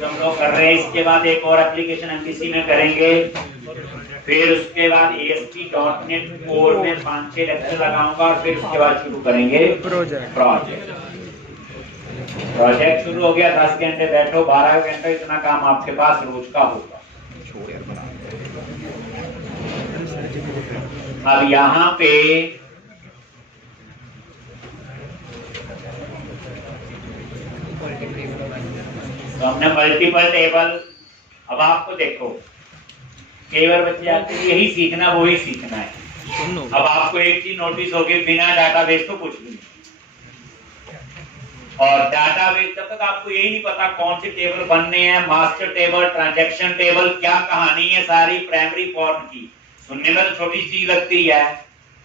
तो हम लोग कर रहे हैं। इसके बाद एक और एप्लीकेशन हम किसी में करेंगे, फिर उसके बाद ASP.NET कोर में 5-6 लेक्चर लगाऊंगा और फिर उसके बाद शुरू करेंगे प्रोजेक्ट शुरू हो गया। 10 घंटे बैठो, 12 घंटे, इतना काम आपके पास रोज का होगा। अब यहाँ पे तो हमने मल्टीपल टेबल। अब आपको देखो, कई बार बच्चे आते हैं यही सीखना वही सीखना है। अब आपको एक चीज नोटिस होगी, बिना डाटाबेस तो कुछ भी नहीं। और डाटाबेस जब तक आपको यही नहीं पता कौन से टेबल बनने हैं, मास्टर टेबल, ट्रांजैक्शन टेबल, क्या कहानी है सारी प्राइमरी फॉर्म की, सुनने में तो छोटी चीज लगती है,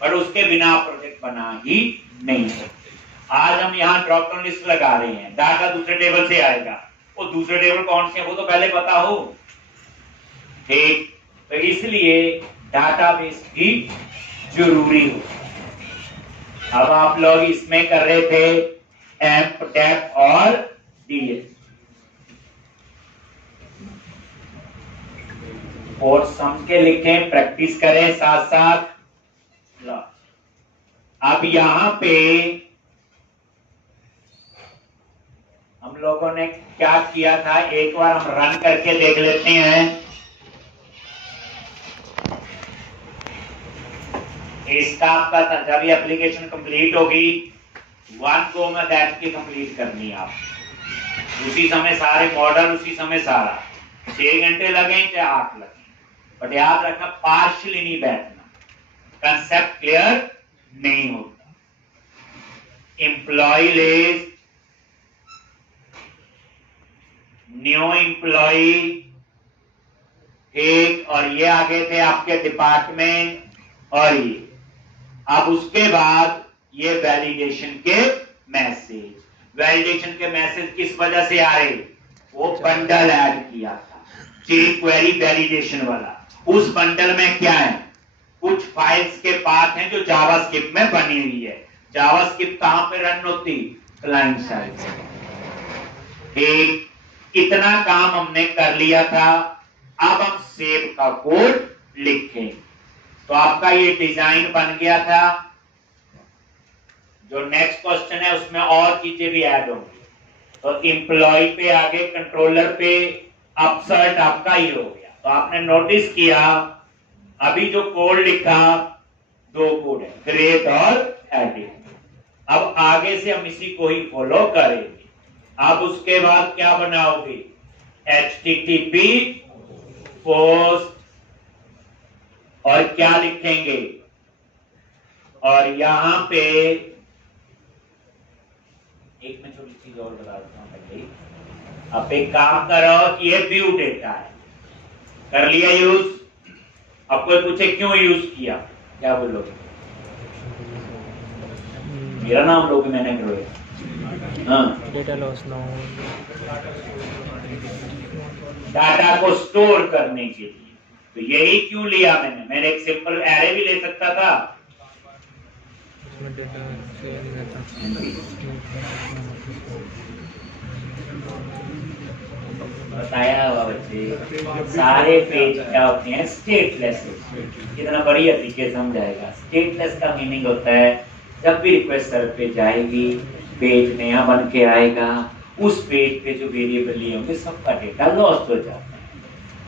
पर उसके बिना प्रोजेक्ट बना ही नहीं सकते। आज हम यहाँ ड्रॉप डाउन लिस्ट लगा रहे हैं, डाटा दूसरे टेबल से आएगा, वो दूसरे टेबल कौन से हैं वो तो पहले पता हो, ठीक। तो इसलिए डाटाबेस भी जरूरी हो। अब आप लोग इसमें कर रहे थे एम्प, डेप और डीएस, और सम के लिखें, प्रैक्टिस करें साथ साथ। अब यहां पे हम लोगों ने क्या किया था, एक बार हम रन करके देख लेते हैं। इसका आपका जब ये एप्लीकेशन कंप्लीट होगी, 1 गो में बैठ के कंप्लीट करनी है आप, उसी समय सारे मॉडल, उसी समय सारा, 6 घंटे लगे चाहे 8 लगे, बट याद रखना पार्शियली नहीं बैठना, कंसेप्ट क्लियर नहीं होता। एम्प्लॉय लिस्ट, न्यू एम्प्लॉय, एक, और ये आगे थे आपके डिपार्टमेंट, और ये अब उसके बाद ये वैलिडेशन के मैसेज। वैलिडेशन के मैसेज किस वजह से आ रहे, वो बंडल ऐड किया था, jQuery वैलिडेशन वाला। उस बंडल में क्या है, कुछ फाइल्स के पाथ हैं जो जावास्क्रिप्ट में बनी हुई है। जावास्क्रिप्ट कहां पे रन होती, क्लाइंट साइड से। ठीक, इतना काम हमने कर लिया था। अब हम सेव का कोड लिखें, तो आपका ये डिजाइन बन गया था। जो नेक्स्ट क्वेश्चन है उसमें और चीजें भी ऐड होंगी। तो एम्प्लॉय पे आगे, कंट्रोलर पे, अपसर्ट आपका ये हो गया। तो आपने नोटिस किया अभी जो कोड लिखा, 2 कोड है, क्रिएट और एडिट। अब आगे से हम इसी को ही फॉलो करेंगे। अब उसके बाद क्या बनाओगे, HTTP पोस्ट, और क्या लिखेंगे, और यहां पे एक में छोटी चीज और बता देता हूं पहले। अब एक काम करो कि ये व्यू डेटा है, कर लिया यूज। अब कोई पूछे क्यों यूज किया, क्या बोलोगे, मेरा नाम लोगे, मैंने करो। हाँ, डेटा लॉस ना हो, डाटा को स्टोर करने के लिए। तो यही क्यों लिया मैंने एक सिंपल एरे भी ले सकता था, उसमें डेटा सही नहीं रहता। बताया हुआ बच्चे, सारे पेज क्या होते हैं, स्टेटलेस। कितना बढ़िया तरीके समझाएगा। स्टेटलेस का मीनिंग होता है जब भी रिक्वेस्ट सर्वर पे जाएगी, पेज नया बन के आएगा, उस पेज पे जो वेरिएबल लिए होंगे सबका डेटा लॉस्ट हो जाता है।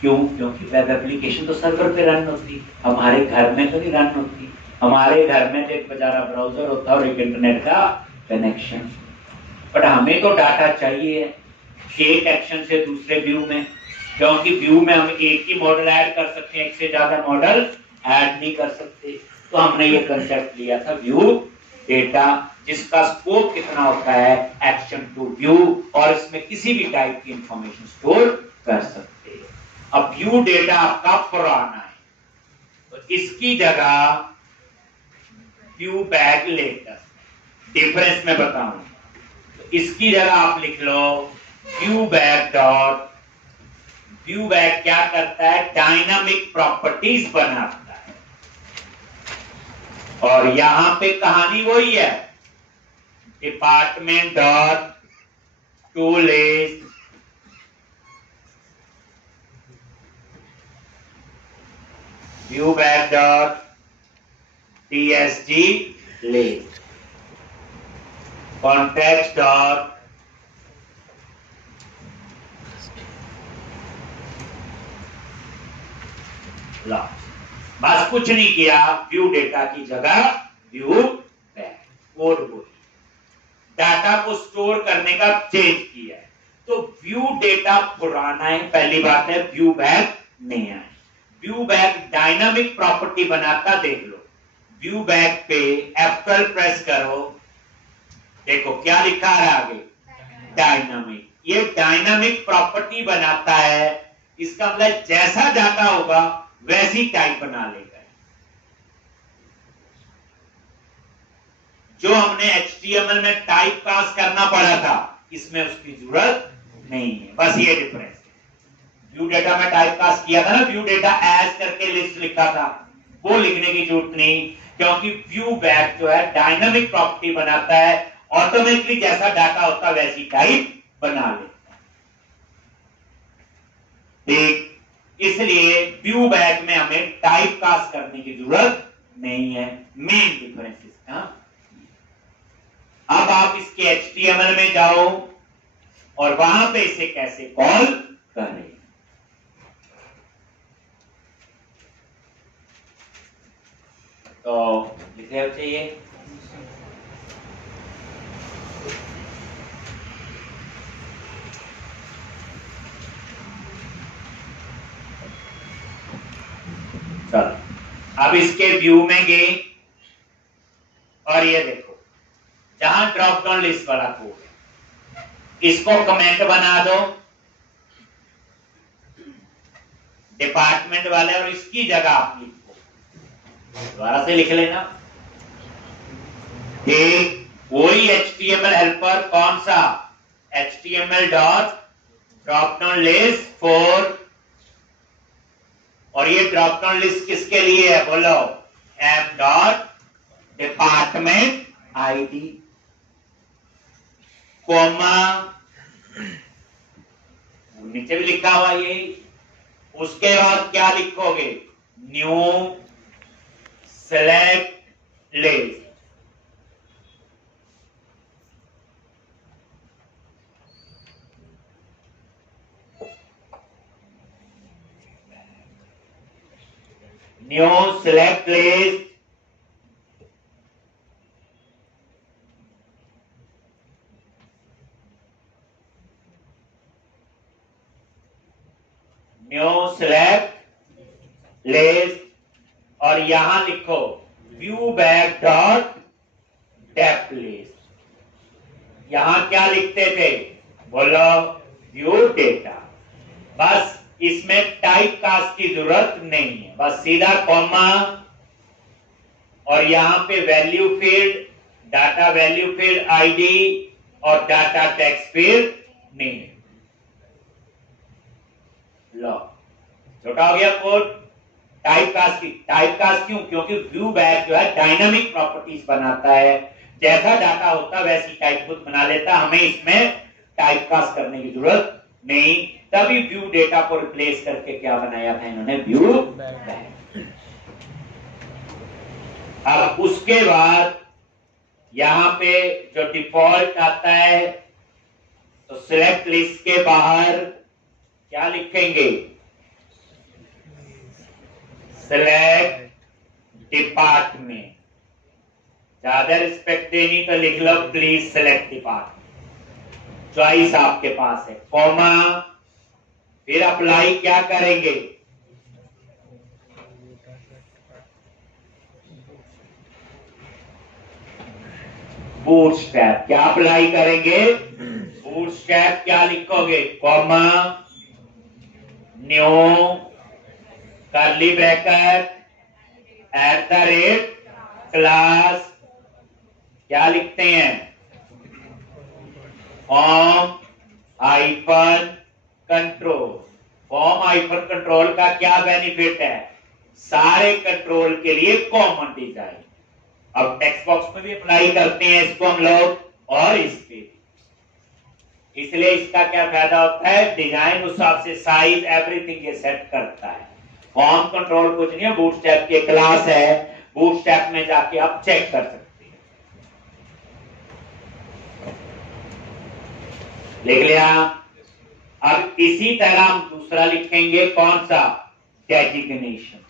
क्यों, क्योंकि वेब एप्लीकेशन तो सर्वर पे रन होती, हमारे घर में तो नहीं रन होती। हमारे घर में तो एक बेचारा ब्राउजर होता है और एक इंटरनेट का कनेक्शन, बट हमें तो डाटा चाहिए एक एक्शन से दूसरे व्यू में, क्योंकि व्यू में हम एक ही मॉडल ऐड कर सकते हैं, एक से ज्यादा मॉडल ऐड नहीं कर सकते। तो हमने ये कंसेप्ट लिया था व्यू डेटा, जिसका स्कोप कितना होता है, एक्शन टू व्यू, और इसमें किसी भी टाइप की इंफॉर्मेशन स्टोर कर सकते हैं। अब व्यू डेटा आपका पुराना है, तो इसकी जगह व्यू बैक लेटर, डिफरेंस में बताऊं, तो इसकी जगह आप लिख लो ViewBag dot. ViewBag क्या करता है, डायनामिक प्रॉपर्टीज बनाता है, और यहां पे कहानी वही है, department dot to list viewback dot tsg list, context dot log। बस कुछ नहीं किया, व्यू डेटा की जगह व्यू बैक, कोड वही, डाटा को स्टोर करने का चेंज किया है। तो व्यू डेटा पुराना है, पहली बात है, व्यू बैक नहीं है। व्यू बैक डायनामिक प्रॉपर्टी बनाता, देख लो, व्यू बैक पे F12 प्रेस करो, देखो क्या लिखा है आगे, डायनामिक। ये डायनामिक प्रॉपर्टी बनाता है, इसका मतलब जैसा डाटा होगा वैसी टाइप बना लेगा। जो हमने HTML में टाइप कास्ट करना पड़ा था, इसमें उसकी जरूरत नहीं है, बस ये डिफरेंस है। व्यू डेटा में टाइप कास्ट किया था ना, व्यू डेटा एज करके लिस्ट लिखा था, वो लिखने की जरूरत नहीं, क्योंकि व्यू बैक जो है डायनामिक प्रॉपर्टी बनाता है, ऑटोमेटिकली जैसा डाटा होता वैसी टाइप बना लेता है। ठीक, इसलिए व्यू बैक में हमें टाइप कास्ट करने की जरूरत नहीं है, मेन डिफरेंस इसका। अब आप इसके HTML में जाओ और वहां पे इसे कैसे कॉल करें। तो लिखे चाहिए, चलो अब इसके व्यू में गए और ये देखो जहां ड्रॉप डाउन लिस्ट वाला कोड है, इसको कमेंट बना दो डिपार्टमेंट वाले, और इसकी जगह आप लिखो, दोबारा से लिख लेना। ठीक, वही HTML हेल्पर, कौन सा, HTML dot drop down list for, और ये ड्रॉप डाउन लिस्ट किसके लिए है, बोलो, F dot department ID, comma, नीचे भी लिखा हुआ ये। उसके बाद क्या लिखोगे, new select list, new select list, new select list, और यहां लिखो ViewBag dot depth list. यहां क्या लिखते थे, बोलो, व्यू डेटा। बस इसमें टाइप कास्ट की जरूरत नहीं है, बस सीधा कॉमा, और यहां पे value field, data value field ID, और डाटा टेक्स्ट फील्ड नेम। लो, छोटा हो गया कोड। टाइप कास्ट क्यों, क्योंकि व्यू बैक जो है डायनामिक प्रॉपर्टीज बनाता है, जैसा डाटा होता वैसी टाइप खुद बना लेता, हमें इसमें टाइप कास्ट करने की जरूरत नहीं। तभी व्यू डेटा को रिप्लेस करके क्या बनाया था इन्होंने, व्यू बैक। अब उसके बाद यहां पे जो डिफॉल्ट आता है, तो सिलेक्ट लिस्ट के बाहर क्या लिखेंगे, सिलेक्ट डिपार्टमेंट। ज्यादा रिस्पेक्ट देनी तो लिख लो प्लीज सिलेक्ट डिपार्टमेंट, चॉइस आपके पास है, कॉमा, फिर अप्लाई क्या करेंगे, बूटस्ट्रैप। क्या अप्लाई करेंगे, बूटस्ट्रैप। क्या लिखोगे, comma, new curly bracket @ class, क्या लिखते हैं, form hyphen control. Form hyphen control का क्या बेनिफिट है, सारे कंट्रोल के लिए कॉमन डिजाइन। अब टेक्स्ट बॉक्स में भी अप्लाई करते हैं इसको हम लोग, और इस पे, इसलिए इसका क्या फायदा होता है, डिजाइन उस हिसाब से साइज एवरीथिंग ये सेट करता है। फॉर्म कंट्रोल कुछ नहीं है, बूटस्ट्रैप की क्लास है, बूटस्ट्रैप में जाके आप चेक कर सकते हैं। लिख लिया। अब इसी तरह हम दूसरा लिखेंगे, कौन सा? डेजिग्नेशन।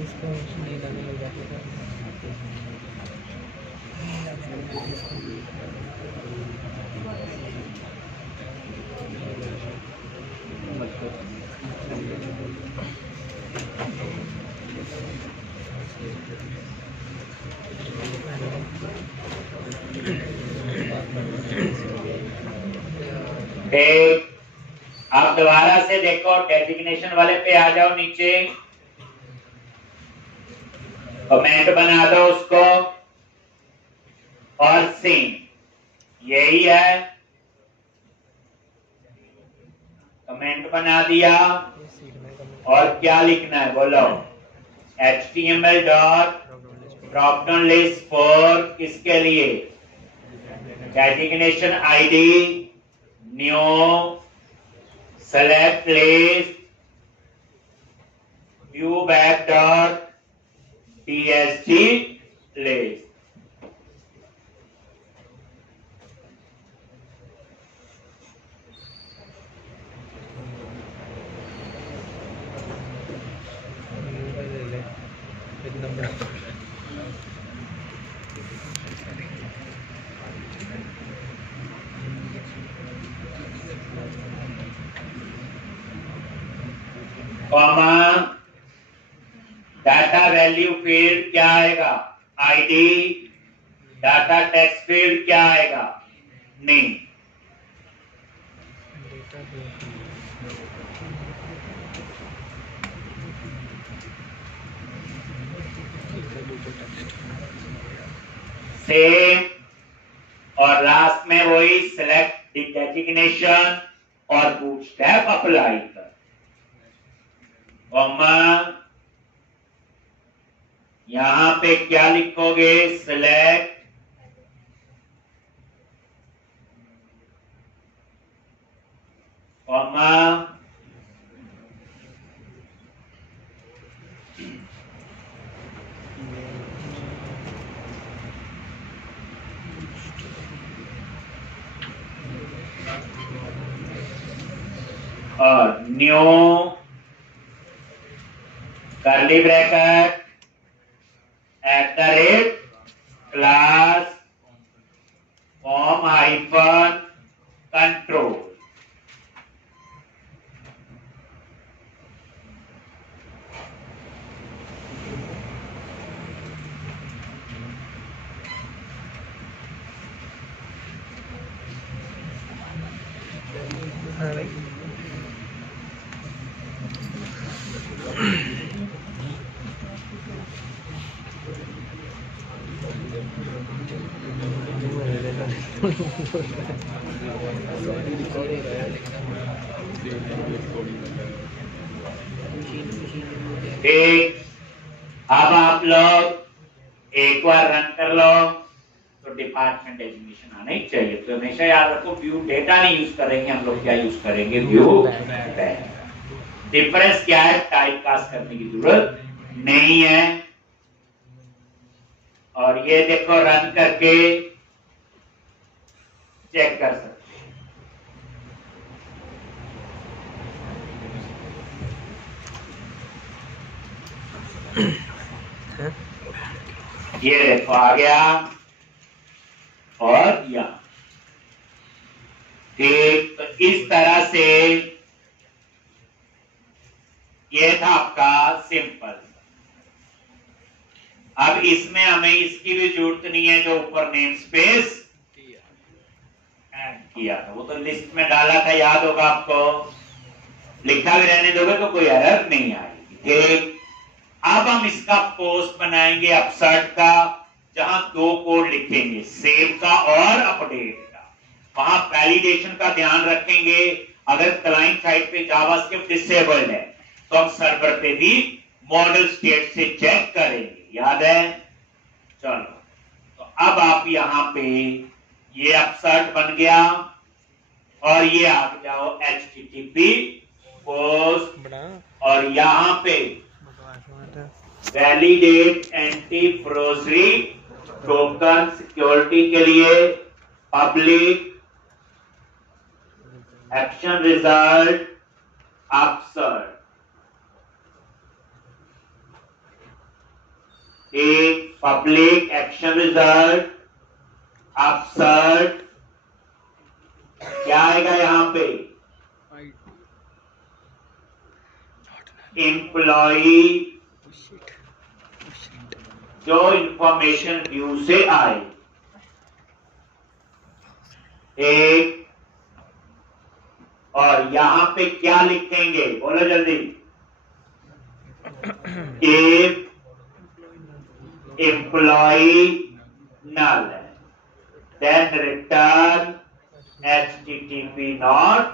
इसको नहीं डालने लग जाते हैं। ठीक, आप दोबारा से देखो, डेजिग्नेशन वाले पे आ जाओ, नीचे कमेंट बना दो उसको, और सेम यही है, कमेंट बना दिया। और क्या लिखना है बोलो? HTML dot drop down list for किसके लिए? Designation ID, new, select list, view back dot TSG list. एकदम बड़ा कॉमा, डाटा वैल्यू फील्ड क्या आएगा? आईडी। डाटा टेक्स्ट फील्ड क्या आएगा? नेम। सेम, और लास्ट में वही सिलेक्ट डेजिग्नेशन और बूटस्ट्रैप अप्लाई कर, कॉमा, यहां पे क्या लिखोगे? सिलेक्ट कॉमा, और new curly bracket @ class form hyphen control. हाँ भाई ठीक, अब आप लोग एक बार रन कर लो तो डिपार्टमेंट डेजिग्नेशन आना ही चाहिए। तो हमेशा याद रखो, व्यू डेटा नहीं यूज करेंगे हम लोग, क्या यूज करेंगे? View back. डिफरेंस क्या है? टाइप कास्ट करने की जरूरत नहीं है। और ये देखो, रन करके चेक कर सकते हैं। ये देखो आ गया, और यहाँ ठीक। तो इस तरह से ये था आपका सिंपल। अब इसमें हमें इसकी भी जरूरत नहीं है, जो ऊपर नेम स्पेस ऐड किया था, वो तो लिस्ट में डाला था, याद होगा आपको। लिखा भी रहने दोगे तो कोई एरर नहीं आएगी। ठीक, अब हम इसका पोस्ट बनाएंगे अपसर्ट का, जहां 2 कोड लिखेंगे, सेव का और अपडेट का। वहां वैलिडेशन का ध्यान रखेंगे। अगर क्लाइंट साइड पे जावास्क्रिप्ट डिसेबल्ड है तो हम सर्वर पे भी मॉडल स्टेट से चेक करेंगे, याद है। चलो, तो अब आप यहाँ पे ये अपसर्ट बन गया और ये आप जाओ HTTP पोस्ट बड़ा और यहाँ पे बकवास मत है। वैलिडेट एंटी फ्रोजरी टोकन सिक्योरिटी के लिए पब्लिक एक्शन रिजल्ट अपसर्ट, एक पब्लिक एक्शन रिजल्ट अपसर्ट क्या आएगा यहाँ पे एम्प्लॉई जो इंफॉर्मेशन व्यू से आए, एक और यहां पे क्या लिखेंगे बोलो जल्दी, if employee null then return HTTP not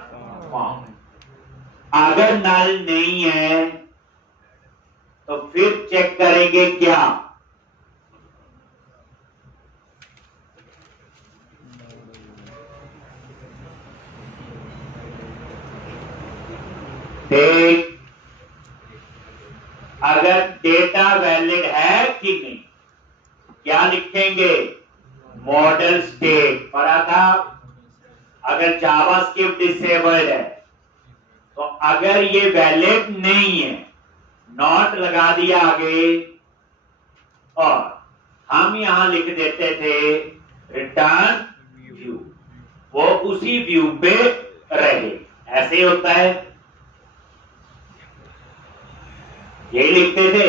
found। अगर नल नहीं है तो फिर चेक करेंगे क्या, देख अगर डेटा वैलिड है कि नहीं, क्या लिखेंगे मॉडल स्टेट पढ़ा था। अगर जावास्क्रिप्ट डिसेबल्ड है तो अगर ये वैलिड नहीं है नॉट लगा दिया आगे और हम यहां लिख देते थे रिटर्न व्यू, वो उसी व्यू पे रहे, ऐसे होता है, यही लिखते थे।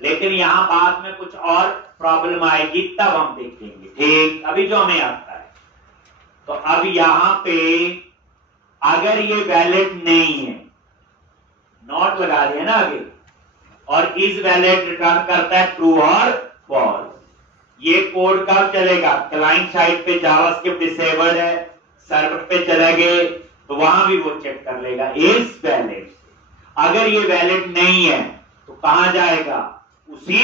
लेकिन यहां बाद में कुछ और प्रॉब्लम आएगी तब हम देखेंगे, ठीक। अभी जो हमें आता है तो अब यहां पे अगर ये वैलिड नहीं है नॉट लगा दिया ना आगे और इज वैलिड रिटर्न करता है ट्रू और फॉल्स, ये कोड कब चलेगा, क्लाइंट साइड पे जावास्क्रिप्ट डिसेबल्ड है, सर्वर पे चले गए तो वहां भी वो चेक कर लेगा इज वैलिड। अगर ये वैलिड नहीं है तो कहां जाएगा, उसी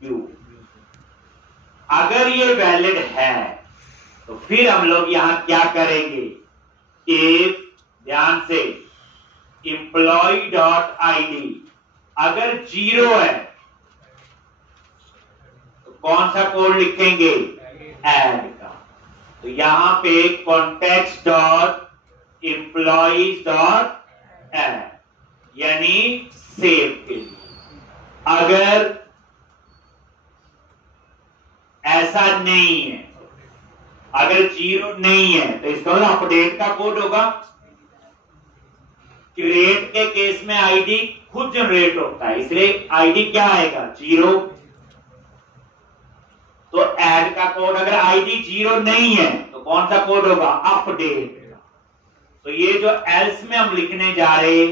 व्यू। अगर ये वैलिड है तो फिर हम लोग यहां क्या करेंगे, इफ ध्यान से employee.id अगर 0 है तो कौन सा कोड लिखेंगे, ऐड का। तो यहां पे context dot employees dot add यानी सेव के लिए। अगर ऐसा नहीं है, अगर 0 नहीं है तो इसका मतलब अपडेट का कोड होगा। क्रिएट के केस में आईडी खुद जनरेट होता है, इसलिए आईडी क्या आएगा 0। तो ऐड का कोड अगर आईडी 0 नहीं है तो कौन सा कोड होगा, अपडेट। तो ये जो एल्स में हम लिखने जा रहे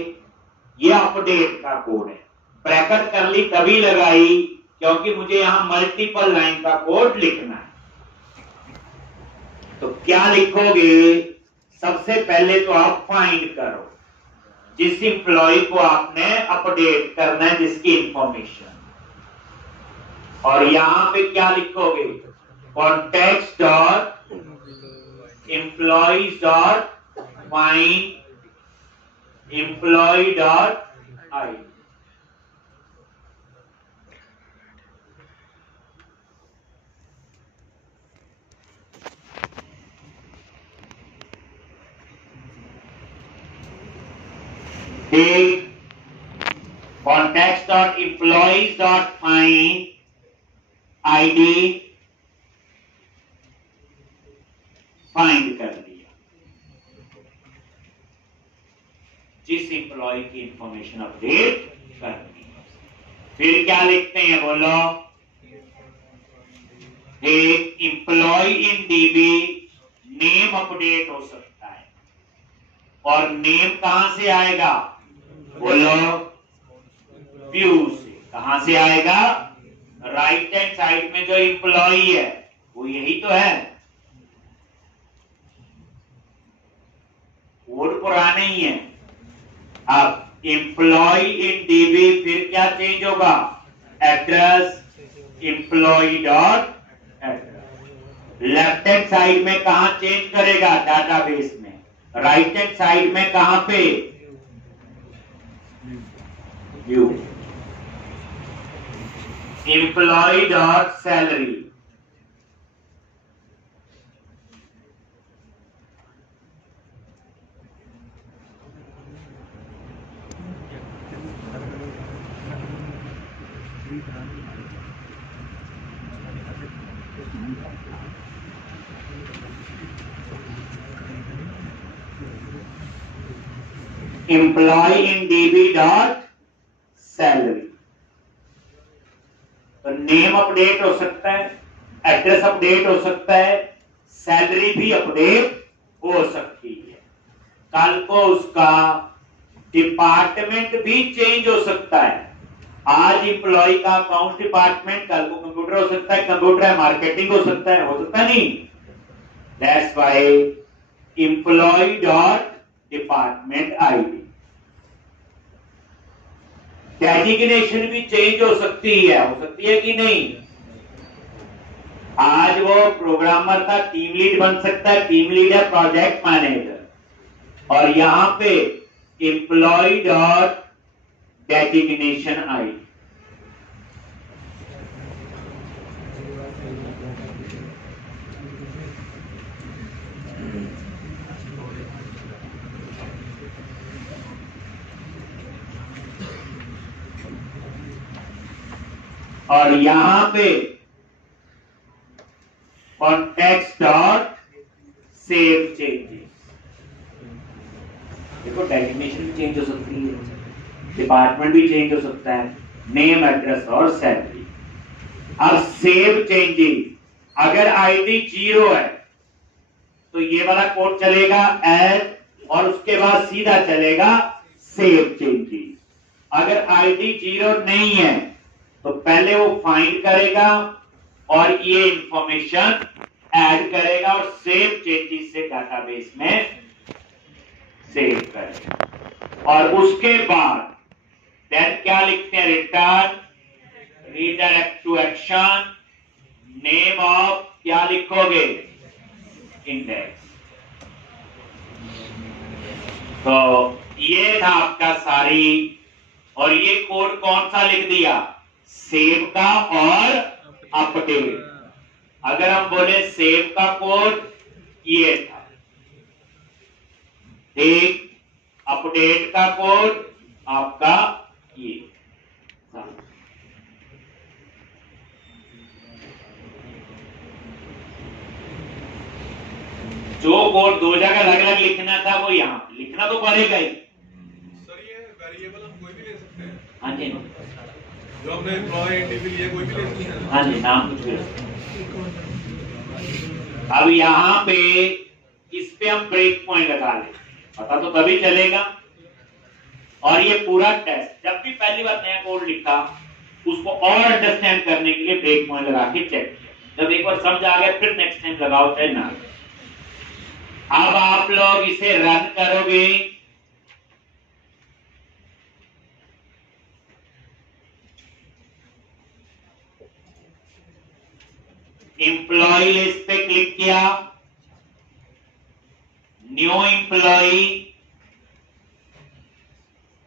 ये अपडेट का कोड है। ब्रैकेट कर ली तभी लगाई क्योंकि मुझे यहां मल्टीपल लाइन का कोड लिखना है। तो क्या लिखोगे, सबसे पहले तो आप फाइंड करो जिस इंप्लॉय को आपने अपडेट करना है, जिसकी इंफॉर्मेशन, और यहां पे क्या लिखोगे, context dot employees dot find employ dot I. context dot employees dot find id find कर दिया, जिस इंप्लॉय की इंफॉर्मेशन अपडेट करनी है। फिर क्या लिखते हैं बोलो, एक इंप्लॉय इन डीबी नेम अपडेट हो सकता है और नेम कहां से आएगा बोलो, व्यू से। कहां से आएगा, राइट हैंड साइड में जो इंप्लॉय है वो यही तो है, कोड पुराने ही है। अब एम्प्लॉय इन डीबी फिर क्या चेंज होगा, address employ dot address. Left hand side में कहां चेंज करेगा? डाटाबेस में। राइट हैंड साइड में कहां पे? View. Employ dot salary. Employ in DB dot salary. तो नेम अपडेट हो सकता है, एड्रेस अपडेट हो सकता है, सैलरी भी अपडेट हो सकती है। कल को उसका डिपार्टमेंट भी चेंज हो सकता है। आज एम्प्लॉय का अकाउंट डिपार्टमेंट, कल को कंप्यूटर हो सकता है, कंप्यूटर है मार्केटिंग हो सकता है, हो सकता नहीं। That's why employ dot department ID. Designation भी चेंज हो सकती है कि नहीं? आज वो प्रोग्रामर का टीम लीड बन सकता है, टीम लीड है प्रोजेक्ट मैनेजर, और यहां पे एम्प्लॉय डॉट डेजिग्नेशन आईडी। और यहां पे कॉन्टेक्स्ट डॉट सेव चेंजेस। देखो डेजिग्नेशन भी चेंज हो सकती है, डिपार्टमेंट भी चेंज हो सकता है, नेम एड्रेस और सैलरी। और सेव चेंजेस, अगर आईडी 0 है तो ये वाला कोड चलेगा ऐड, और उसके बाद सीधा चलेगा सेव चेंजेस। अगर आईडी 0 नहीं है तो पहले वो फाइंड करेगा और ये इंफॉर्मेशन ऐड करेगा और सेव चेंजेस से डाटाबेस में सेव करेगा। और उसके बाद देन क्या लिखते हैं? Return redirect to action, name of क्या लिखोगे? इंडेक्स। तो ये था आपका सारी, और ये कोड कौन सा लिख दिया? सेव का और अपडेट। अगर हम बोले सेव का कोड ये था, ठीक, अपडेट का कोड आपका ये था। जो कोड दो जगह अलग अलग लिखना था वो यहां लिखना तो पड़ेगा ही। सर ये वेरिएबल हम कोई भी ले सकते हैं? हाँ जी, जो हमने एम्प्लॉय इंडिविजुअल लिए कोई भी ले सकते हैं? हाँ जी, नाम कुछ भी। अब यहाँ पे इस पे हम ब्रेक पॉइंट लगा लें, पता तो तभी चलेगा। और ये पूरा टेस्ट जब भी पहली बार नया कोड लिखा उसको और अंडरस्टैंड करने के लिए ब्रेक पॉइंट लगा के चेक किया। जब एक बार समझ आ गया फिर नेक्स्ट टाइम लगाओ चाहे ना। अब आप लोग इसे रन करोगे, एम्प्लॉय लिस्ट पे क्लिक किया, न्यू एम्प्लॉय,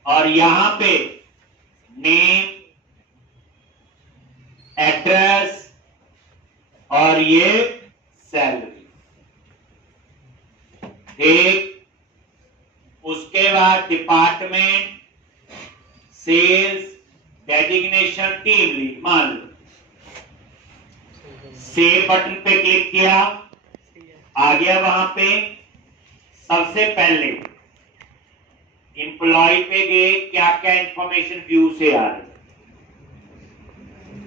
और यहां पे नेम एड्रेस और ये सैलरी, ठीक। उसके बाद department, sales, designation, team lead मान लो। सेव बटन पे क्लिक किया, आ गया वहां पे। सबसे पहले एम्प्लॉय पे गए, क्या क्या इंफॉर्मेशन व्यू से आ रही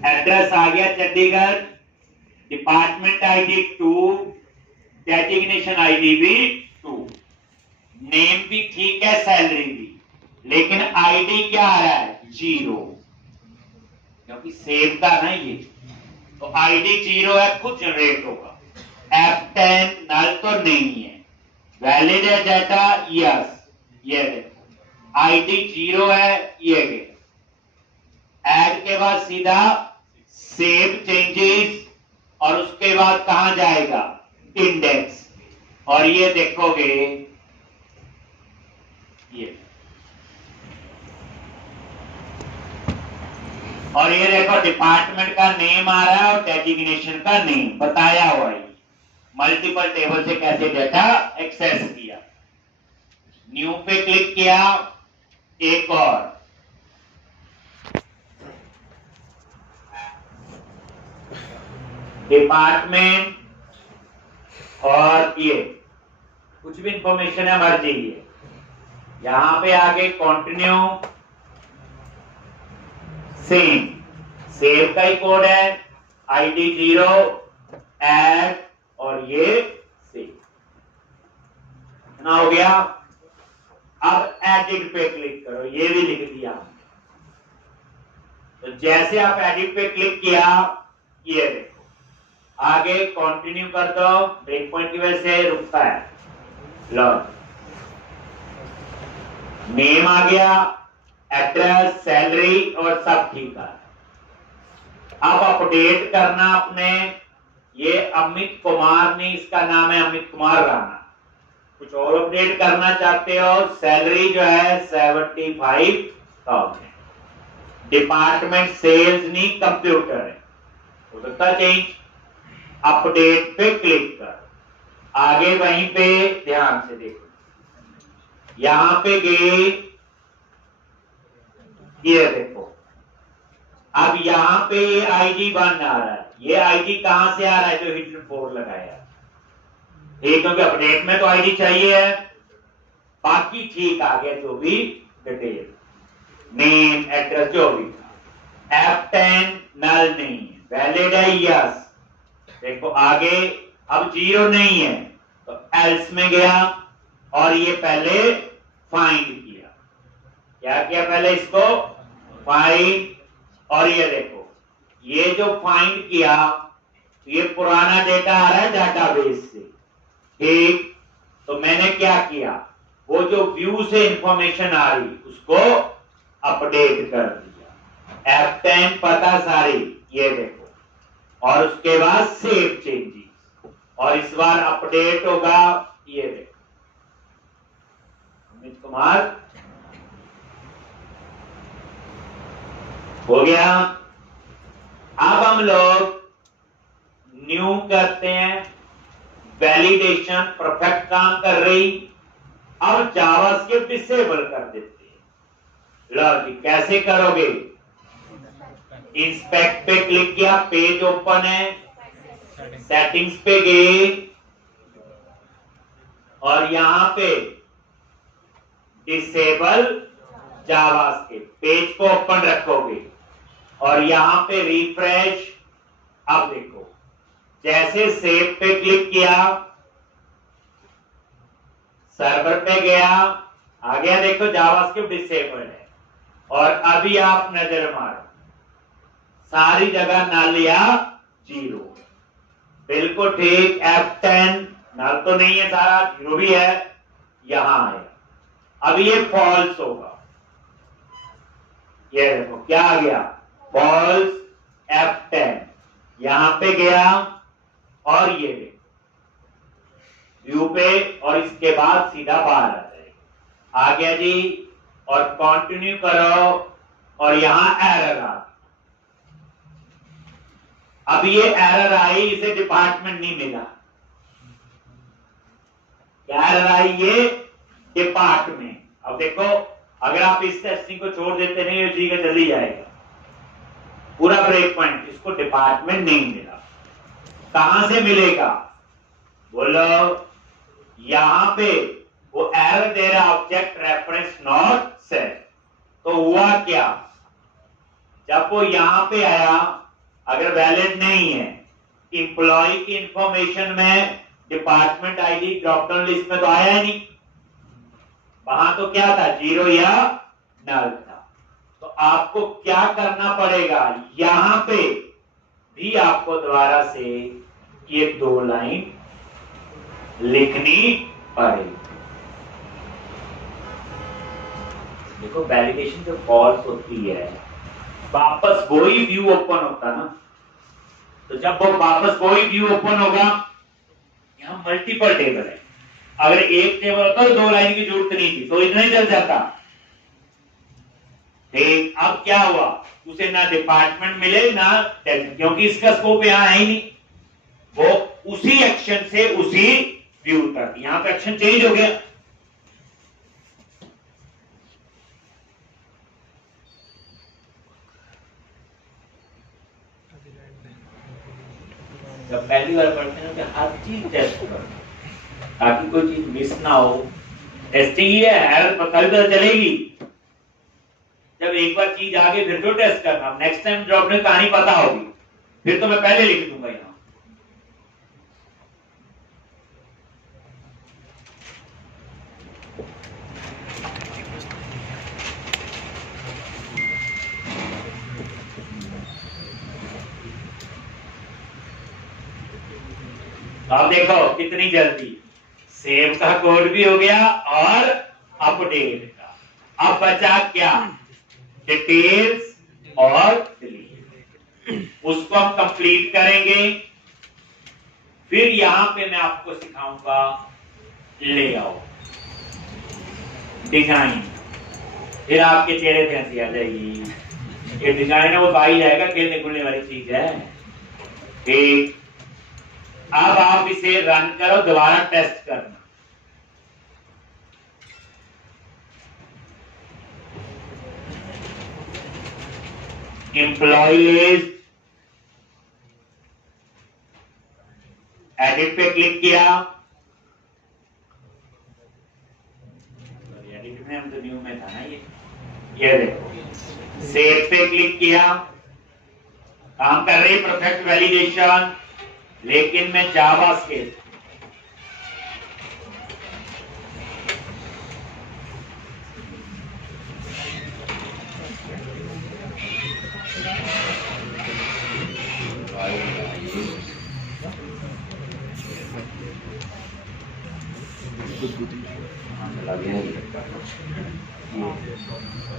है। एड्रेस आ गया Chandigarh, department ID 2, designation ID भी 2, नेम भी ठीक है, सैलरी भी, लेकिन आईडी क्या आ रहा है? 0, क्योंकि सेव का ना ये, तो आईडी 0 है, खुद जनरेट होगा। F10 नल तो नहीं है, वैलिड है डाटा, यस, ये देखो आईडी 0 है, ये गया। ऐड के बाद सीधा सेव चेंजेस और उसके बाद कहां जाएगा, इंडेक्स। और ये देखोगे ये, और ये देखो डिपार्टमेंट का नेम आ रहा है और डेजिग्नेशन का नेम बताया हुआ है। मल्टीपल टेबल से कैसे डेटा एक्सेस किया। न्यू पे क्लिक किया, एक और डिपार्टमेंट और ये कुछ भी इंफॉर्मेशन है भर दीजिए। यहां पे आगे कंटिन्यू, सेम सेव का ही कोड है, ID 0, ऐड और ये सेव ना हो गया। अब एडिट पे क्लिक करो, ये भी लिख दिया। तो जैसे आप एडिट पे क्लिक किया, ये देखो आगे कंटिन्यू कर दो, ब्रेक पॉइंट की वजह से रुकता है। लॉग नेम आ गया, एड्रेस, सैलरी और सब ठीक है। अब अपडेट करना अपने, ये अमित कुमार नहीं, इसका नाम है अमित कुमार राणा। कुछ और अपडेट करना चाहते हो, सैलरी जो है 75,000, डिपार्टमेंट सेल्स नहीं कंप्यूटर है, हो सकता चेंज। अपडेट पे क्लिक कर, आगे वहीं पे ध्यान से देखो, यहां पे गए, ये देखो अब यहां पे ID 1 आ रहा है। ये ID कहां से आ रहा है, जो हिडन 4 लगाया है, क्योंकि अपडेट में तो ID चाहिए है। बाकी ठीक आ गया, जो भी डिटेल, नेम, एड्रेस जो भी था। F10 नल नहीं है, वैलिड है, यस। देखो आगे अब 0 नहीं है तो एल्स में गया और ये पहले फाइंड किया। क्या किया, पहले इसको फाइंड, और ये देखो ये जो फाइंड किया, ये पुराना डेटा आ रहा है डाटाबेस से, ठीक। तो मैंने क्या किया, वो जो व्यू से इंफॉर्मेशन आ रही उसको अपडेट कर दिया। F10 पता सारी, ये देखो, और उसके बाद सेव चेंजेस, और इस बार अपडेट होगा, ये देखो अमित कुमार हो गया। अब हम लोग न्यू करते हैं, वैलिडेशन परफेक्ट काम कर रही। अब जावास्क्रिप्ट डिसेबल कर देते हैं। लॉजिक कैसे करोगे, इंस्पेक्ट पे क्लिक किया, पेज ओपन है, सेटिंग्स पे गए और यहां पे डिसेबल जावास्क्रिप्ट, पेज को ओपन रखोगे और यहां पे रिफ्रेश। अब देखो जैसे सेव पे क्लिक किया, सर्वर पे गया, आ गया, देखो जावास्क्रिप्ट डिसेबल है। और अभी आप नजर मारो, सारी जगह नल या 0, बिल्कुल ठीक। F10 नल तो नहीं है, सारा 0 भी है, यहां है। अब ये फॉल्स होगा, ये देखो क्या आ गया, फॉल्स। F10 यहां पे गया और ये देखो व्यू पे, और इसके बाद सीधा बाहर आ जाएगा। आ गया जी, और कंटिन्यू करो और यहां एरर आ, अब ये एरर आई, इसे डिपार्टमेंट नहीं मिला। क्या एरर आई, ये डिपार्टमेंट। अब देखो अगर आप इस टेस्टिंग को छोड़ देते नहीं, ये ठीक है, चली जाएगा पूरा ब्रेक पॉइंट। इसको डिपार्टमेंट नहीं मिला, कहां से मिलेगा बोलो, यहां पे वो एरर दे रहा, ऑब्जेक्ट रेफरेंस नॉट सेट। तो हुआ क्या, जब वो यहां पे आया, अगर वैलिड नहीं है, इंप्लॉय की इंफॉर्मेशन में department ID drop down list में तो आया ही नहीं, वहां तो क्या था, 0 या नल था। तो आपको क्या करना पड़ेगा, यहां पे भी आपको दोबारा से ये 2 लाइन लिखनी पड़ेगी। देखो वैलिडेशन जो फॉल्स होती है वापस वही व्यू ओपन होता ना, तो जब वो वापस वही व्यू ओपन होगा, यहाँ मल्टीपल टेबल है, अगर एक टेबल होता तो 2 लाइन की जरूरत नहीं थी, तो इतना ही चल जाता। ठीक, अब क्या हुआ, उसे ना डिपार्टमेंट मिले ना टेस्ट, क्योंकि इसका स्कोप यहाँ है ही नहीं, वो उसी एक्शन से उसी व्यू तक, यहां पे एक्शन चेंज हो गया। जब पहली बार पढ़ते हैं तो हर चीज टेस्ट करो ताकि कोई चीज मिस ना हो। टेस्टिंग ही है, एरर पता चलेगी। जब एक बार चीज आ गई फिर तो टेस्ट करना, नेक्स्ट टाइम जब अपने कहानी पता होगी फिर तो मैं पहले लिख दूंगा यहाँ। अब देखो कितनी जल्दी सेव का कोड भी हो गया और अपडेट का। अब बचा क्या, डिटेल्स और डिलीट, उसको हम कंप्लीट करेंगे। फिर यहां पे मैं आपको सिखाऊंगा लेआउट, डिजाइन, फिर आपके चेहरे पे हंसी आ जाएगी। ये डिजाइन है वो बाई जाएगा, खेलने खुलने वाली चीज है। ठीक, अब आप इसे रन करो, दोबारा टेस्ट करना। एम्प्लॉय लिस्ट, एडिट पे क्लिक किया, एडिट में हम तो न्यू में था ना, ये देखो, सेव पे क्लिक किया, काम कर रही परफेक्ट वैलिडेशन, लेकिन मैं जावा के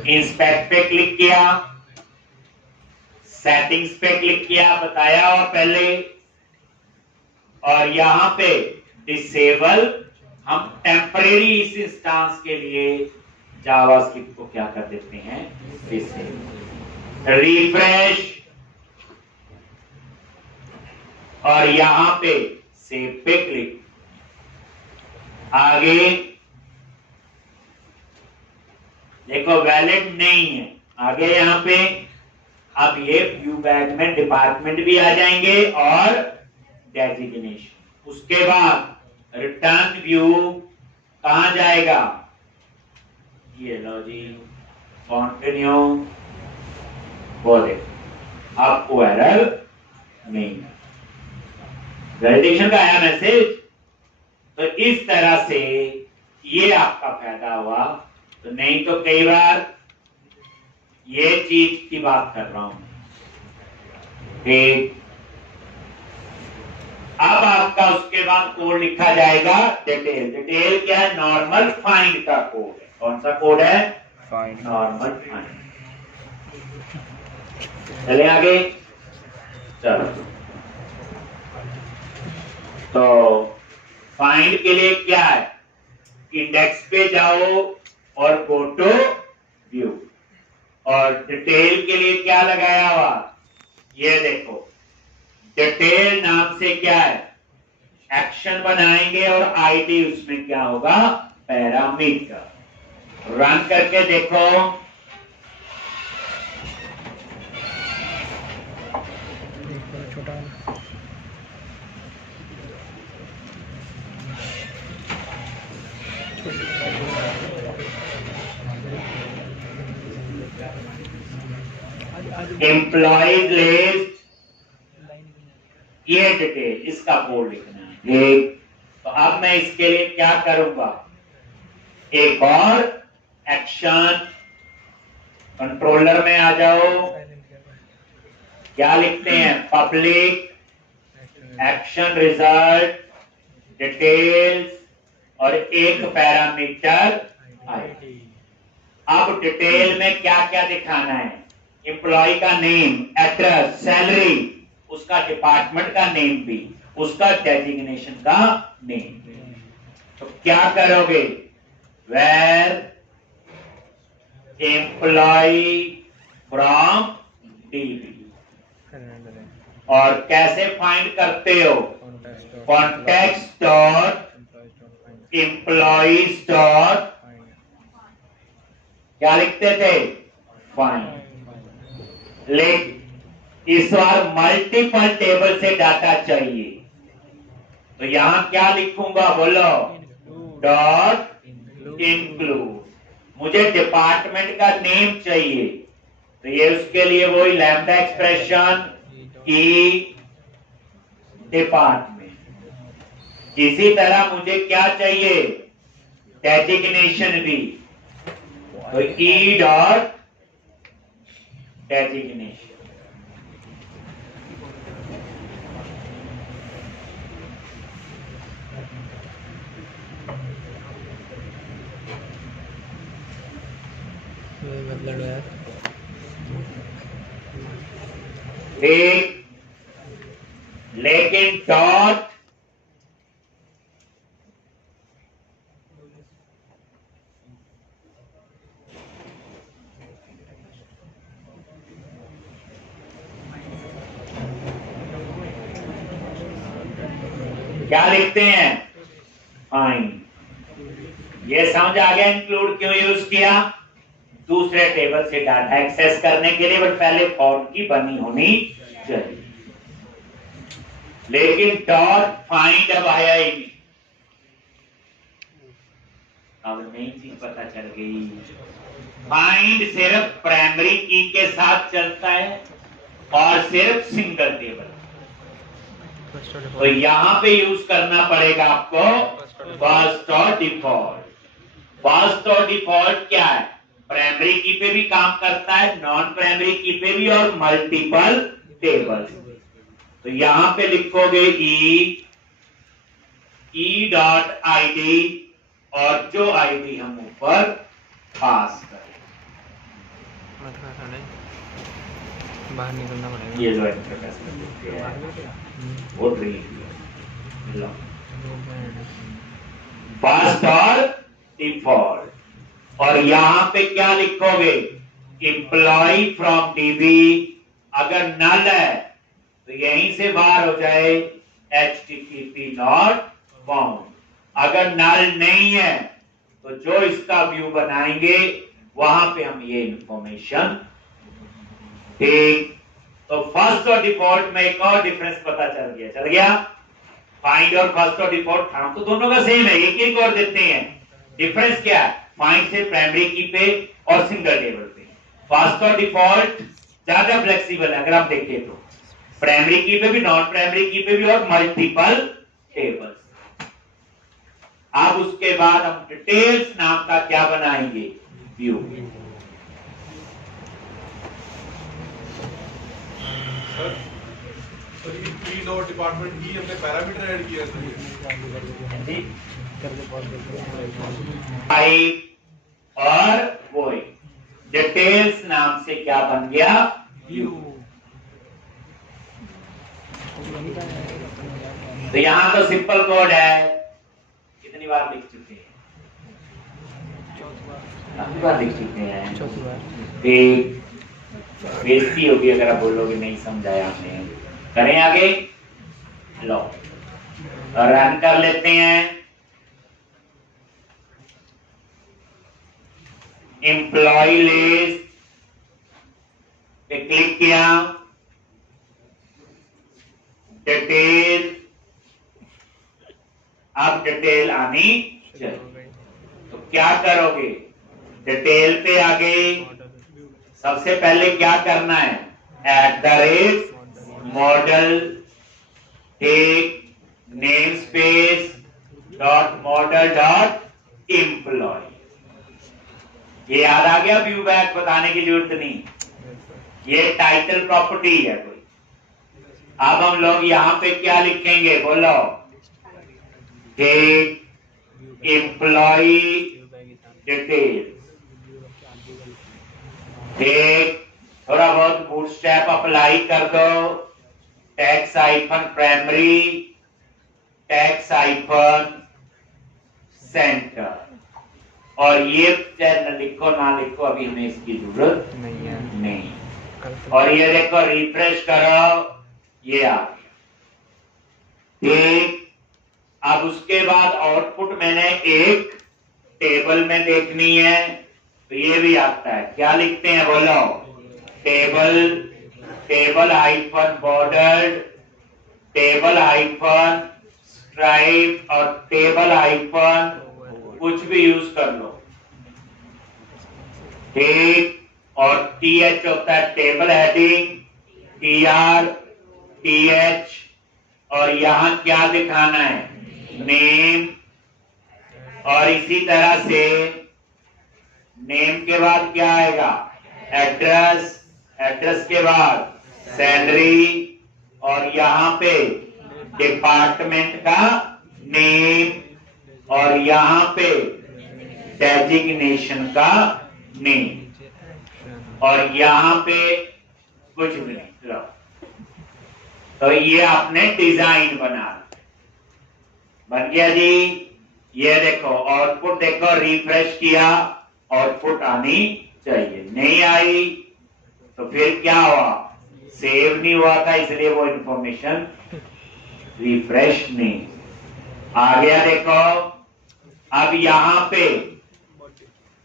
इंस्पेक्ट पे क्लिक किया, सेटिंग्स पे क्लिक किया, बताया और पहले, और यहां पे डिसेबल, हम टेम्परेरी इस इंस्टांस के लिए जावास्क्रिप्ट को क्या कर देते हैं, डिसेबल। रिफ्रेश, और यहां पे सेव पे क्लिक, आगे देखो वैलिड नहीं है, आगे यहां पे अब ये व्यू बैग में डिपार्टमेंट भी आ जाएंगे और डेजिग्नेशन। उसके बाद रिटर्न व्यू कहां जाएगा, ये लो जी, कॉन्टिन्यू, वो देखो आपको एरर नहीं, वैलिडेशन का आया मैसेज। तो इस तरह से ये आपका फायदा हुआ। तो नहीं तो कई बार ये चीज की बात कर रहा हूं। ठीक, अब आपका उसके बाद कोड लिखा जाएगा डिटेल। डिटेल क्या है, नॉर्मल फाइंड का कोड है। कौन सा कोड है, फाइंड, नॉर्मल फाइंड। चले आगे, चलो। तो फाइंड के लिए क्या है, इंडेक्स पे जाओ और गो टू व्यू, और डिटेल के लिए क्या लगाया हुआ, ये देखो, डिटेल नाम से क्या है, एक्शन बनाएंगे और आईडी उसमें क्या होगा, पैरामीटर। रन करके देखो, छोटा एम्प्लॉयज लिस्ट, ये डिटेल, इसका कोड लिखना है। ठीक, तो अब मैं इसके लिए क्या करूंगा, एक और एक्शन, कंट्रोलर में आ जाओ, क्या लिखते हैं, पब्लिक एक्शन रिजल्ट डिटेल्स और एक पैरामीटर आईडी। अब डिटेल में क्या क्या दिखाना है, एम्प्लॉय का नेम, एड्रेस, सैलरी, उसका डिपार्टमेंट का नेम भी, उसका डेजिग्नेशन का नेम। तो क्या करोगे? Where employee from DB. और कैसे फाइंड करते हो? कॉन्टेक्स्ट डॉट एम्प्लॉइज डॉट क्या लिखते थे? फाइंड। लेकिन इस बार मल्टीपल टेबल से डाटा चाहिए, तो यहां क्या लिखूंगा? बोलो। Dot include. मुझे डिपार्टमेंट का नेम चाहिए, तो ये उसके लिए वही लैम्डा एक्सप्रेशन ई डिपार्टमेंट। इसी तरह मुझे क्या चाहिए? डेजिग्नेशन भी, तो ई डॉट डेजिग्नेशन। लेकिन डॉट क्या लिखते हैं? फाइंड। ये समझ आ गया इंक्लूड क्यों यूज किया? दूसरे टेबल से डाटा एक्सेस करने के लिए, बट पहले फॉर्म की बनी होनी चाहिए। लेकिन डॉट फाइंड अब आया ही नहीं। अब नई चीज पता चल गई। फाइंड सिर्फ प्राइमरी की के साथ चलता है और सिर्फ सिंगल टेबल। तो यहां पे यूज करना पड़ेगा आपको फर्स्ट और डिफॉल्ट। फर्स्ट और डिफॉल्ट क्या है? प्राइमरी की पे भी काम करता है, नॉन प्राइमरी की पे भी, और मल्टीपल टेबल। तो यहां पे लिखोगे ई डॉट आईडी, और जो आईडी हम ऊपर पास करें, बाहर निकलना पड़ेगा। ये जो इंटरफेस वो फर्स्ट और डिफॉल्ट। और यहां पे क्या लिखोगे? Employee from DB. अगर नल है तो यहीं से बाहर हो जाए HTTP नॉट फाउंड। अगर नल नहीं है तो जो इसका व्यू बनाएंगे वहां पे हम ये इंफॉर्मेशन। ठीक, तो फर्स्ट और डिफॉल्ट में एक और डिफरेंस पता चल गया। फाइंड और फर्स्ट और डिफॉल्ट काम तो दोनों का सेम है, एक और देते हैं। डिफरेंस क्या है? फाइंड से प्राइमरी की पे और सिंगल टेबल पे। फर्स्ट और डिफॉल्ट ज्यादा फ्लेक्सिबल है, अगर आप देखें तो प्राइमरी की पे भी, नॉन प्राइमरी की पे भी, और मल्टीपल टेबल्स। अब उसके बाद हम डिटेल्स नाम का क्या बनाएंगे? व्यू। सर ये फील्ड और डिपार्टमेंट की हमने पैरामीटर ऐड किया और वो डिटेल्स नाम से क्या बन गया? व्यू। तो यहां तो सिंपल कोड है, कितनी बार लिख चुके हैं? काफी बार लिख चुके हैं। चौथी बार। बेइज्जती होगी अगर आप बोलोगे नहीं समझाया आपने। करें आगे, लो रन कर लेते हैं। एम्प्लॉय लिस्ट पे क्लिक किया, डिटेल। अब डिटेल आनी चाहिए, तो क्या करोगे? डिटेल पे आगे सबसे पहले क्या करना है? @model take namespace dot model dot employee। ये याद आ गया? व्यू बैक बताने की जरूरत नहीं, ये टाइटल प्रॉपर्टी है कोई। अब हम लोग यहां पे क्या लिखेंगे? बोलो। take employee details, take थोड़ा बहुत बूटस्ट्रैप अप्लाई कर दो, tax hyphen primary, tax hyphen centre, और ये चाहे लिखो ना लिखो अभी हमें इसकी जरूरत नहीं है। नहीं। कल से और ये देखो रिफ्रेश करो, ये आ गया। ठीक, अब उसके बाद आउटपुट मैंने एक टेबल में देखनी है, तो ये भी आता है। क्या लिखते हैं बोलो? Table, table hyphen bordered, table hyphen stripe, और टेबल हाइफन कुछ भी यूज कर लो। ठीक, और TH होता है टेबल हेडिंग, TR, TH, और यहां क्या दिखाना है? नेम। और इसी तरह से नेम के बाद क्या आएगा? एड्रेस, एड्रेस के बाद सैलरी, और यहां पे डिपार्टमेंट का नेम, और यहां पे डेजिग्नेशन का नेम, और यहां पे कुछ भी नहीं। लो, तो ये आपने डिजाइन बना, बन गया जी। ये देखो आउटपुट, देखो रिफ्रेश किया, आउटपुट आनी चाहिए, नहीं आई तो फिर क्या हुआ? सेव नहीं हुआ था, इसलिए वो इंफॉर्मेशन रिफ्रेश नहीं आ गया। देखो अब यहां पे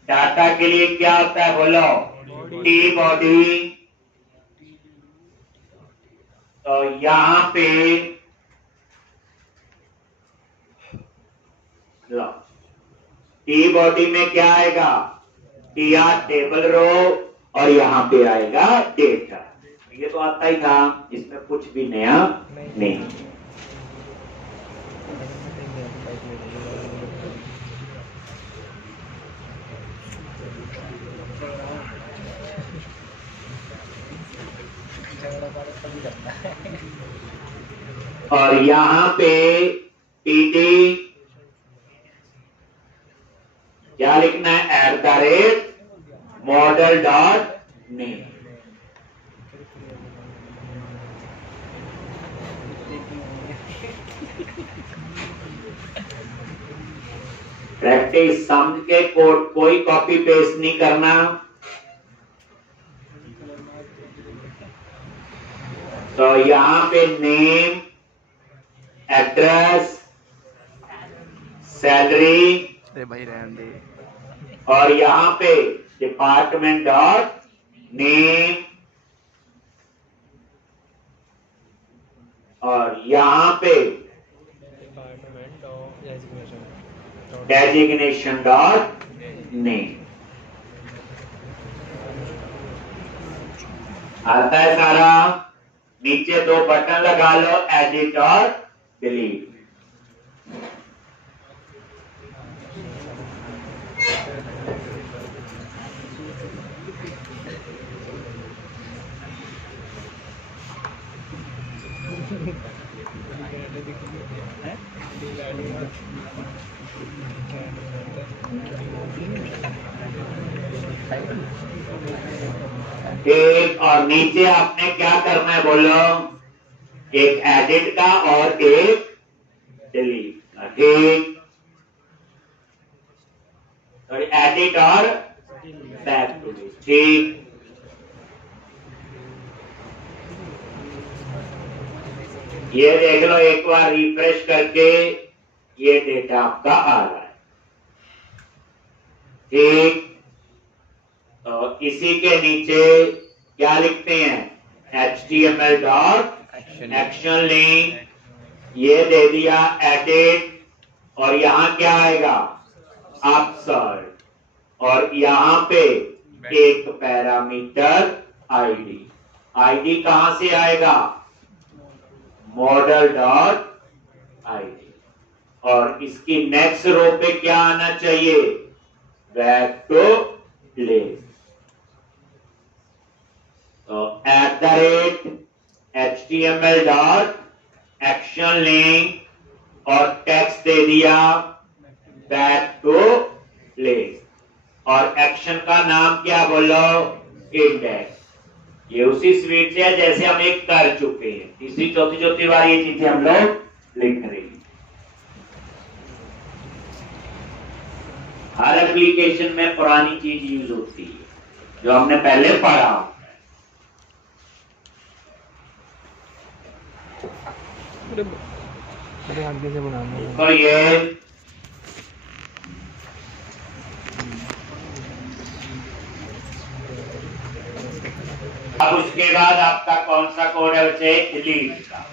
डाटा के लिए क्या होता है बोलो? T body. तो यहां पे टी बॉडी में क्या आएगा? TR टेबल रो, और यहां पे आएगा डेटा। ये तो आता ही था, इसमें कुछ भी नया नहीं। और यहां पे TD क्या लिखना है? @model.name। प्रैक्टिस समझ के कोड, कोई कॉपी पेस्ट नहीं करना। तो यहां पे नेम, एड्रेस, सैलरी, अरे भाई रहने दे। और यहां पे डिपार्टमेंट डॉट नेम, और यहां पे डेजिग्नेशन डॉट नेम। आता है सारा। नीचे दो बटन लगा लो, एडिट और डिलीट। एक, और नीचे आपने क्या करना है बोलो? एक एडिट का और एक डिलीट का। ठीक, तो एडिट और बैक टू डिलीट। ठीक, ये देख लो एक बार रिफ्रेश करके, ये डेटा आपका आ रहा है। ठीक, तो इसी के नीचे क्या लिखते हैं? HTML डॉट एक्शन लिंक, ये दे दिया एडिट, और यहां क्या आएगा? अपसर्ट, और यहां पे एक पैरामीटर आईडी। आईडी कहां से आएगा? मॉडल डॉट आईडी, और इसकी नेक्स्ट रो पे क्या आना चाहिए? Back to place. तो @HTML डॉट एक्शन लिंक, और टेक्स्ट दे दिया बैक टू प्लेस, और एक्शन का नाम क्या बोलो? इंडेक्स। ये उसी स्पीड से है जैसे हम एक कर चुके हैं। तीसरी चौथी चौथी बार ये चीजें हम लोग लिख रहे हैं। हर एप्लीकेशन में पुरानी चीज यूज होती है जो हमने पहले पढ़ा। आगे से बनाना तो ये अब उसके बाद आपका कौन सा कोड है बच्चे? डिलीट का।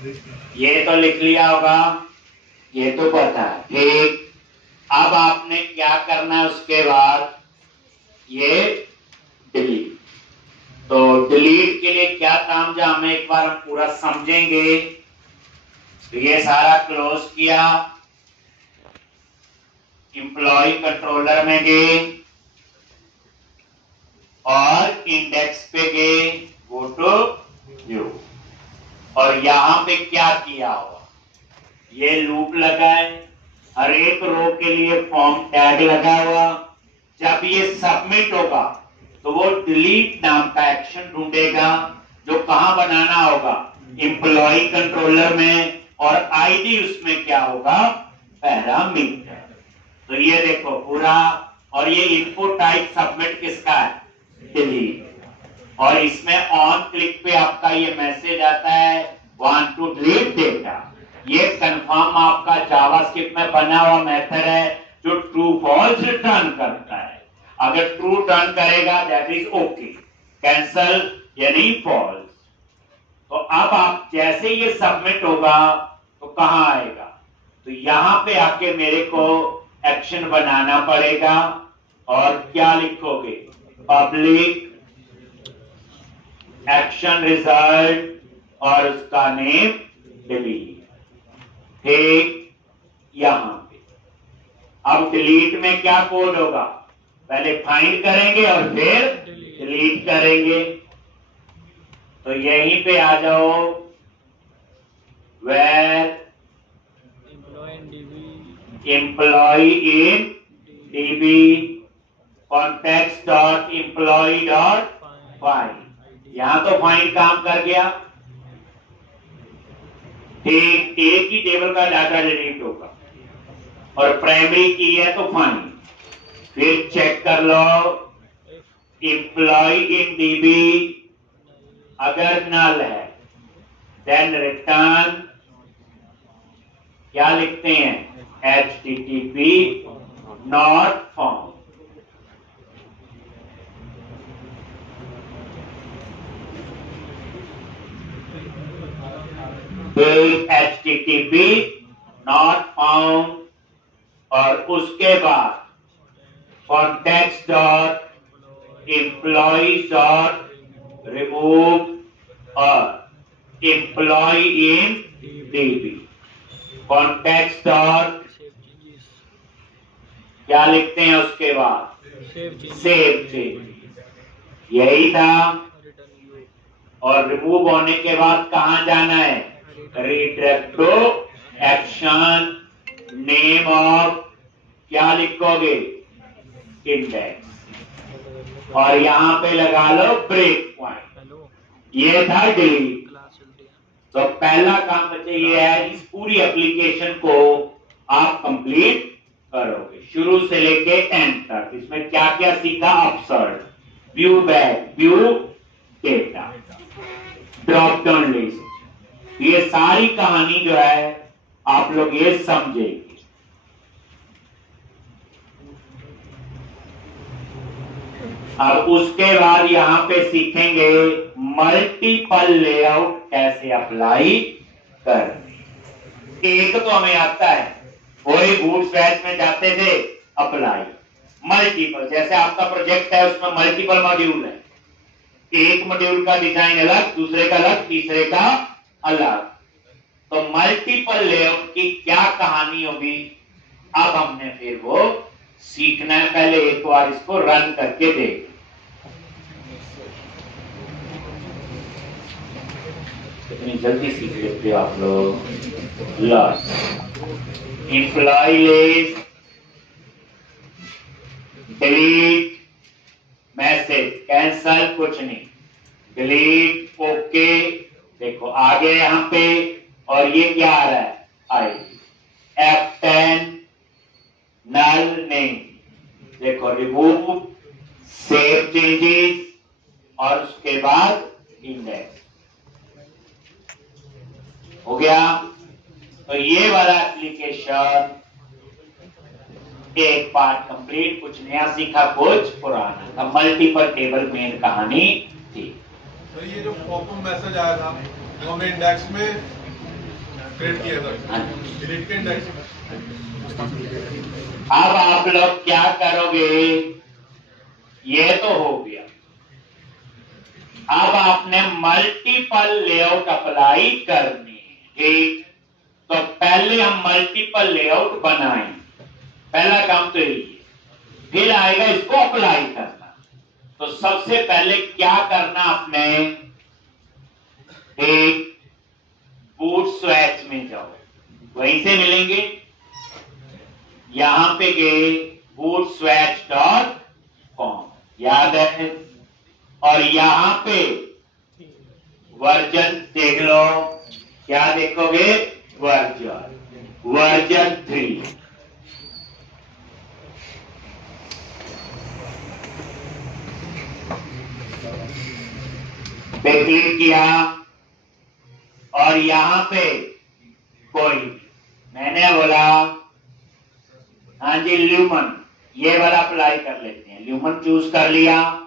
ये तो लिख लिया होगा, ये तो पता है। ठीक, अब आपने क्या करना है उसके बाद? ये डिलीट। तो डिलीट के लिए क्या काम जा हमें एक बार हम पूरा समझेंगे। तो ये सारा क्लोज किया, एम्प्लॉय कंट्रोलर में गए और इंडेक्स पे गए, गो टू व्यू, और यहां पे क्या किया हुआ? ये लूप लगा है, हर एक रो के लिए फॉर्म टैग लगा हुआ। जब ये सबमिट होगा तो वो डिलीट नाम का एक्शन ढूंढेगा जो कहां बनाना होगा? एम्प्लॉय कंट्रोलर में, और आईडी उसमें क्या होगा? पैरामीटर। तो ये देखो पूरा, और ये इनपुट टाइप सबमिट किसका है? डिलीट। और इसमें ऑन क्लिक पे आपका ये मैसेज आता है वांट टू डिलीट डेटा। ये कंफर्म आपका जावास्क्रिप्ट में बना हुआ मेथड है जो ट्रू फॉल्स रिटर्न करता है। अगर ट्रू टर्न करेगा दैट इज ओके, कैंसल यानी फॉल्स। तो अब आप जैसे ये सबमिट होगा तो कहां आएगा? तो यहां पे आके मेरे को एक्शन बनाना पड़ेगा, और क्या लिखोगे? पब्लिक एक्शन रिजल्ट, और उसका नेम डिलीट। ठीक, यहां पे अब डिलीट में क्या कोड होगा? पहले फाइंड करेंगे और फिर डिलीट करेंगे। तो यहीं पे आ जाओ, where employee in DB context dot employee dot find. यहां तो फाइंड काम कर गया। एक ही टेबल का डाटा डिलीट होगा, और प्राइमरी की है तो फाइंड। फिर चेक कर लो एम्प्लॉय इन डीबी, अगर नल है देन रिटर्न, क्या लिखते हैं? HTTP not found. HTTP not found, और उसके बाद context dot employee dot remove, और employ in DB context dot, क्या लिखते हैं उसके बाद? Save change. यही था। और रिमूव होने के बाद कहां जाना है? Redirect to action, name of, क्या लिखोगे? इंडेक्स, और यहां पे लगा लो ब्रेक पॉइंट। ये था डिलीट। तो पहला काम बच्चे ये है, इस पूरी एप्लीकेशन को आप कंप्लीट करोगे शुरू से लेके एंड तक। इसमें क्या क्या सीखा? Upsert, ViewBag, ViewData, drop down list. ये सारी कहानी जो है आप लोग ये समझेंगे। अब उसके बाद यहां पे सीखेंगे मल्टीपल लेआउट कैसे अप्लाई करने। एक तो हमें आता है, वही बूट बैच में जाते थे अप्लाई। मल्टीपल, जैसे आपका प्रोजेक्ट है उसमें मल्टीपल मॉड्यूल है, एक मॉड्यूल का डिजाइन अलग, दूसरे का अलग, तीसरे का अलग। तो मल्टीपल लेआउट की क्या कहानी होगी अब हमने फिर वो सीखना है। पहले एक बार इसको रन करके देख। कितनी जल्दी सीख लेते हो आप लोग। Lost, employee list, delete, message, cancel, कुछ नहीं, डिलीट, ओके। देखो आ गया यहाँ पे, और ये क्या आ रहा है, आई F10 नल नहीं। देखो रिमूव, सेव चेंजेस, और उसके बाद इंडेक्स हो गया। तो ये वाला एप्लीकेशन एक पार्ट कंप्लीट, कुछ नया सीखा कुछ पुराना। अब मल्टीपल टेबल मेन कहानी थी। सर ये जो पॉपअप मैसेज आया था वो हमने इंडेक्स में क्रिएट किया था, डिलीट के इंडेक्स में। अब आप लोग क्या करोगे, ये तो हो गया। अब आपने मल्टीपल लेआउट अप्लाई करनी है, ठीक। तो पहले हम मल्टीपल लेआउट बनाएं, पहला काम तो यही है। फिर आएगा इसको अप्लाई करना। तो सबसे पहले क्या करना आपने, एक बूट स्वैच में जाओ, वहीं से मिलेंगे। यहां पे गए bootswatch.com, याद है। और यहां पे वर्जन देख लो, क्या देखोगे, वर्जन 3। पे क्लिक किया, और यहां पे कोई, मैंने बोला हाँ जी ल्यूमन, ये वाला अप्लाई कर लेते हैं। ल्यूमन चूज कर लिया,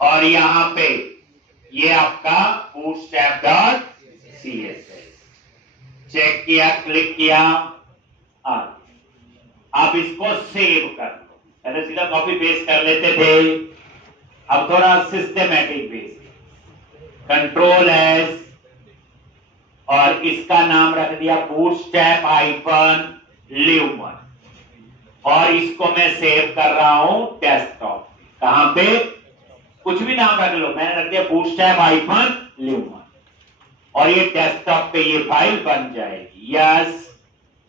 और यहां पे ये आपका bootstrap.css चेक किया, क्लिक किया। आप इसको सेव कर लो। पहले सीधा कॉपी पेस्ट कर लेते थे, अब थोड़ा सिस्टमैटिक बेस, कंट्रोल एस, और इसका नाम रख दिया bootstrap-lumen, और इसको मैं सेव कर रहा हूं डेस्कटॉप। कहां पे, कुछ भी नाम रख लो, मैंने रख दिया bootstrap-lumen, और ये डेस्कटॉप पे ये फाइल बन जाएगी। यस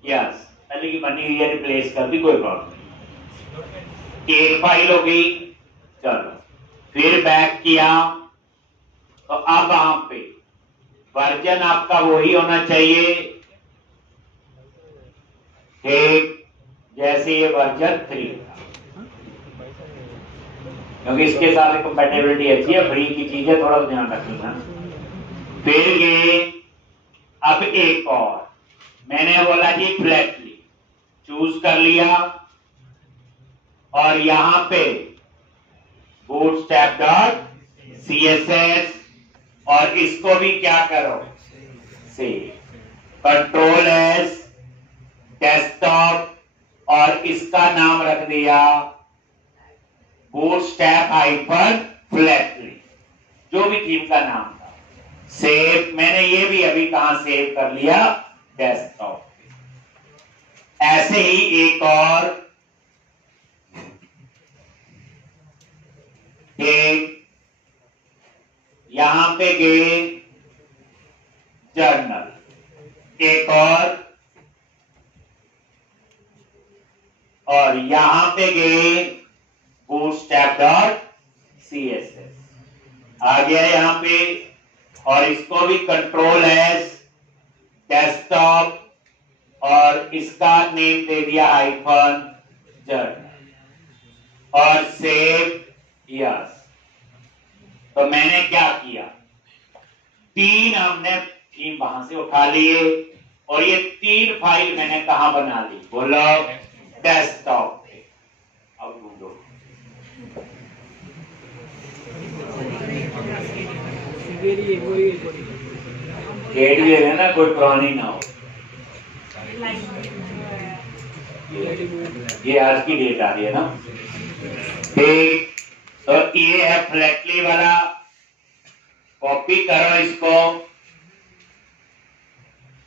यस, पहले की बनी हुई है रिप्लेस कर दी, कोई प्रॉब्लम नहीं। एक फाइल हो गई, चलो फिर बैक किया। तो अब वहां पे वर्जन आपका वही होना चाहिए, ठीक जैसे ये वर्जन 3 था, क्योंकि इसके साथ कंपैटिबिलिटी अच्छी है, फ्री की चीजें थोड़ा ध्यान रखना। फिर ये अब एक और, मैंने बोला जी फ्लैटली चूज कर लिया, और यहां पे bootstrap.css, और इसको भी क्या करो, सेव, कंट्रोल एस, डेस्कटॉप, और इसका नाम रख दिया bootstrap-flatly, जो भी थीम का नाम था। सेव, मैंने ये भी अभी कहां सेव कर लिया, डेस्कटॉप। ऐसे ही एक और, यहां पे गए जर्नल, एक और यहां पे गए bootstrap.css, आ गया यहां पे, और इसको भी कंट्रोल एस, डेस्कटॉप, और इसका नेम दे दिया -जर्नल, और सेव, यस। तो मैंने क्या किया, 3 हमने थीम वहां से उठा लिए, और ये 3 फाइल मैंने कहां बना ली, बोलो, डेस्कटॉप पे। अब ढूंढो, डेट भी है ना, कोई पुरानी ना हो। ये आज की डेट आ रही है ना, ठीक। तो ये है फ्लैटली वाला, कॉपी करो इसको,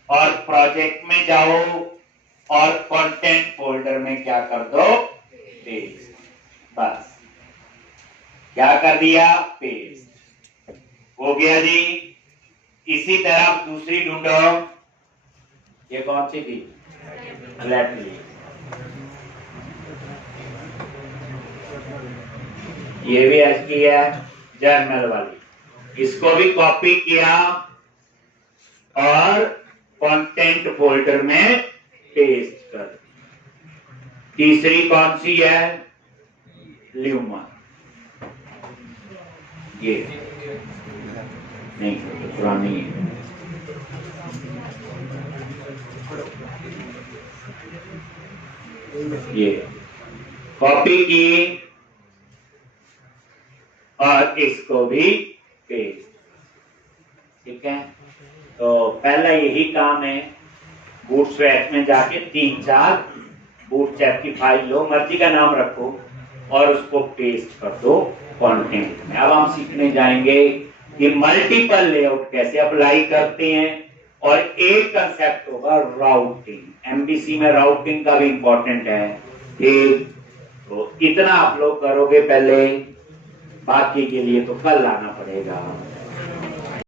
और प्रोजेक्ट में जाओ, और कंटेंट फोल्डर में क्या कर दो, पेस्ट। बस क्या कर दिया, पेस्ट हो गया जी। इसी तरह दूसरी ढूंढो, ये कौन सी थी, फ्लैटली। ये भी एचटी है, जर्नल वाली, इसको भी कॉपी किया और कंटेंट फोल्डर में पेस्ट कर। तीसरी कौन सी है? ल्यूमा, ये नहीं पुरानी है। ये कॉपी की और इसको भी पेस्ट। ठीक है, तो पहला यही काम है, बूटस्ट्रैप में जाके 3-4 बूटस्ट्रैप की फाइल लो, मर्जी का नाम रखो और उसको पेस्ट कर दो कंटेंट में। अब हम सीखने जाएंगे कि मल्टीपल लेआउट कैसे अप्लाई करते हैं, और एक कंसेप्ट होगा राउटिंग। एमबीसी में राउटिंग का भी इंपॉर्टेंट है। तो इतना आप लोग करोगे पहले, बाकी के लिए तो कल आना पड़ेगा।